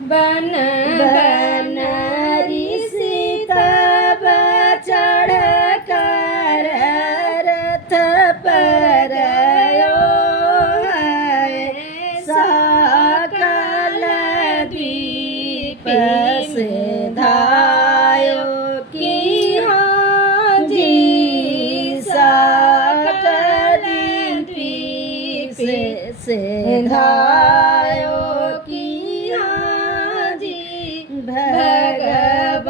बन बन ऋषि तब चढ़ कर रथ पर सकल द्वीप से धायो कि हाँ जी सकल द्वीप से धायो कि हाँ जी भगवान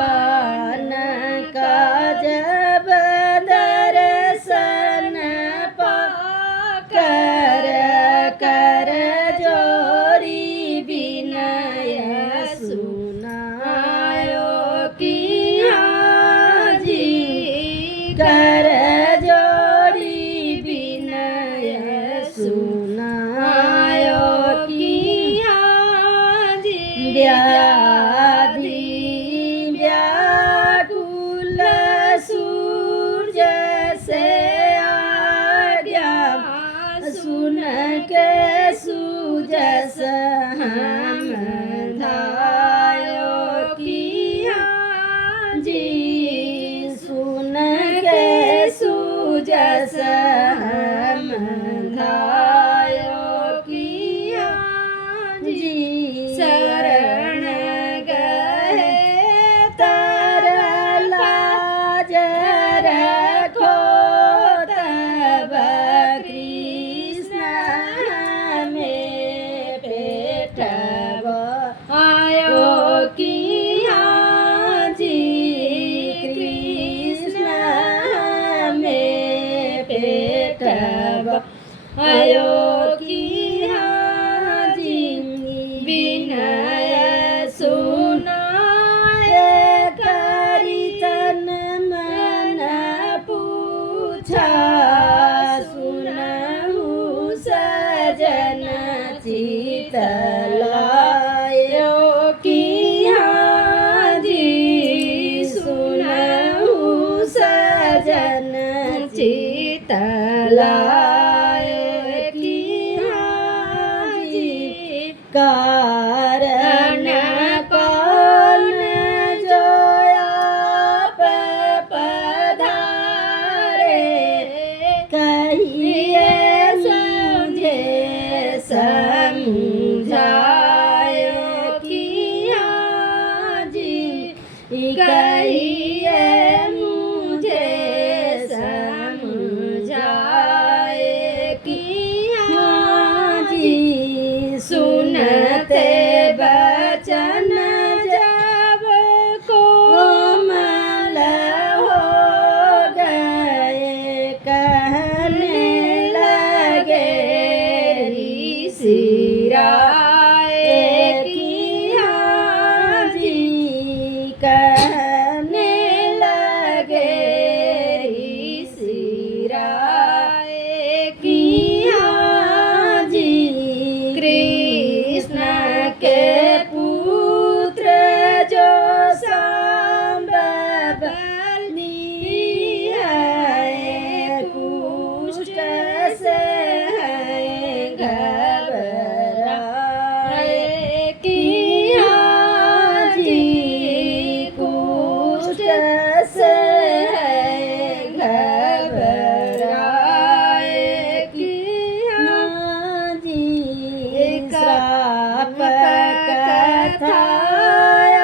का जब दर्शन पाकर कर जोरी विनय सुनायो कि हाँ जी कर जोरी विनय सुनायो कि हाँ जी व्याधि व्याकुल सूरज से आज्ञा सुन के सूजस हम धायो कि हाँ जी सुन के सूजस हम धायो कि हाँ जी शरण गए तरला रखो तब कृष्ण में पेटब आयो कि हाँ जी कृष्ण में पेटब आयो कि हाँ जी विनय सुनाए करी तन मन पूछा सुनहु सजन चित लायो कि हाँ जी सुनहु सजन चित लायो कि हाँ जी कारण कौन जो आप पधारे कहिए समझे समझायो कि हाँ जी कहिए मुझे समझाए कि हाँ जी सुनते बचन जब कोमल हो गए कहने लगे ऋषि राय कि हाँ जी कहने लगे ऋषि राय कि हाँ जी कृष्ण के पुत्र जो संभव है कुष्ठ से घबराए कि हाँ जी कुष्ठ से घबराए कि हाँ जी श्राप कथा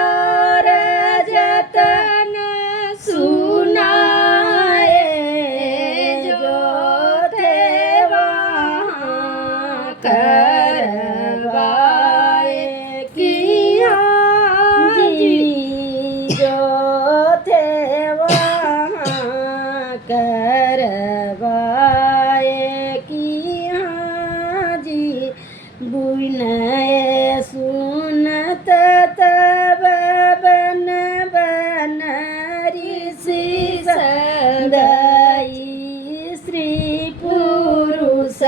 और जतन सुनाए जो थे वहाँ करवाए कि हाँ जी जो थे वहाँ करवाए कि हाँ जी विनय सुनत तब बन बन ऋषि सदाई स्त्री पुरुष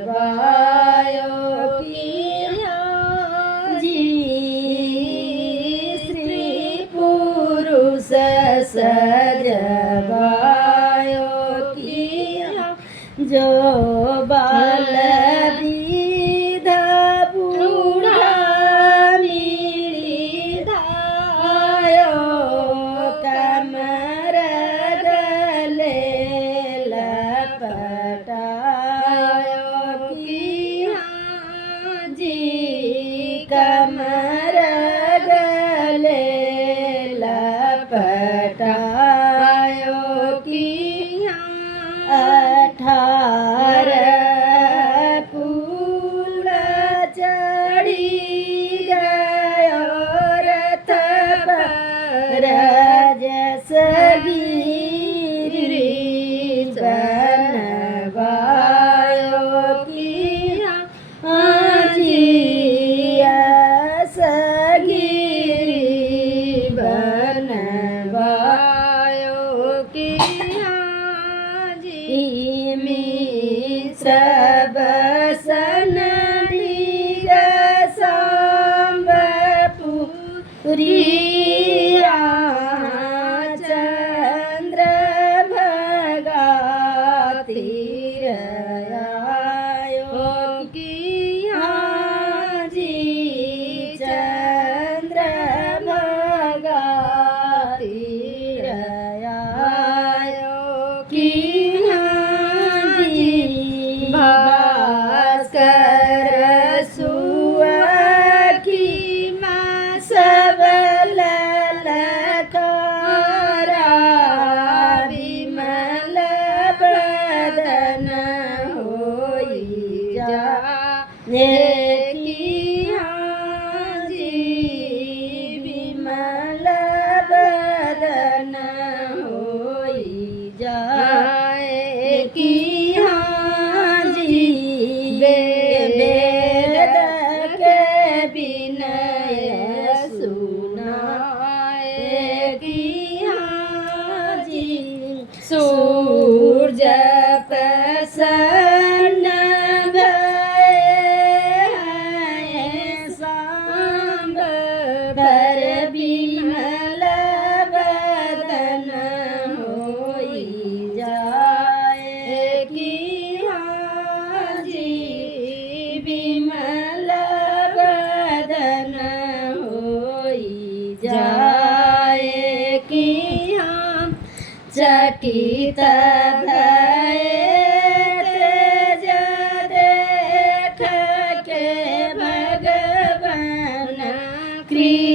सजवायो कि हाँ जी स्त्री पुरुष सजवायो कि हाँ जो बाल वृद्ध बूढ़ा देखिया जी विमल बदन होई जाए किया जी वेद के विनय सुनाए किया जी सूरज प्रसन्न पर विमल बदन होई जाए किया जी विमल बदन होई जाए किया चकित भये तेज देख के भगवान कृष्ण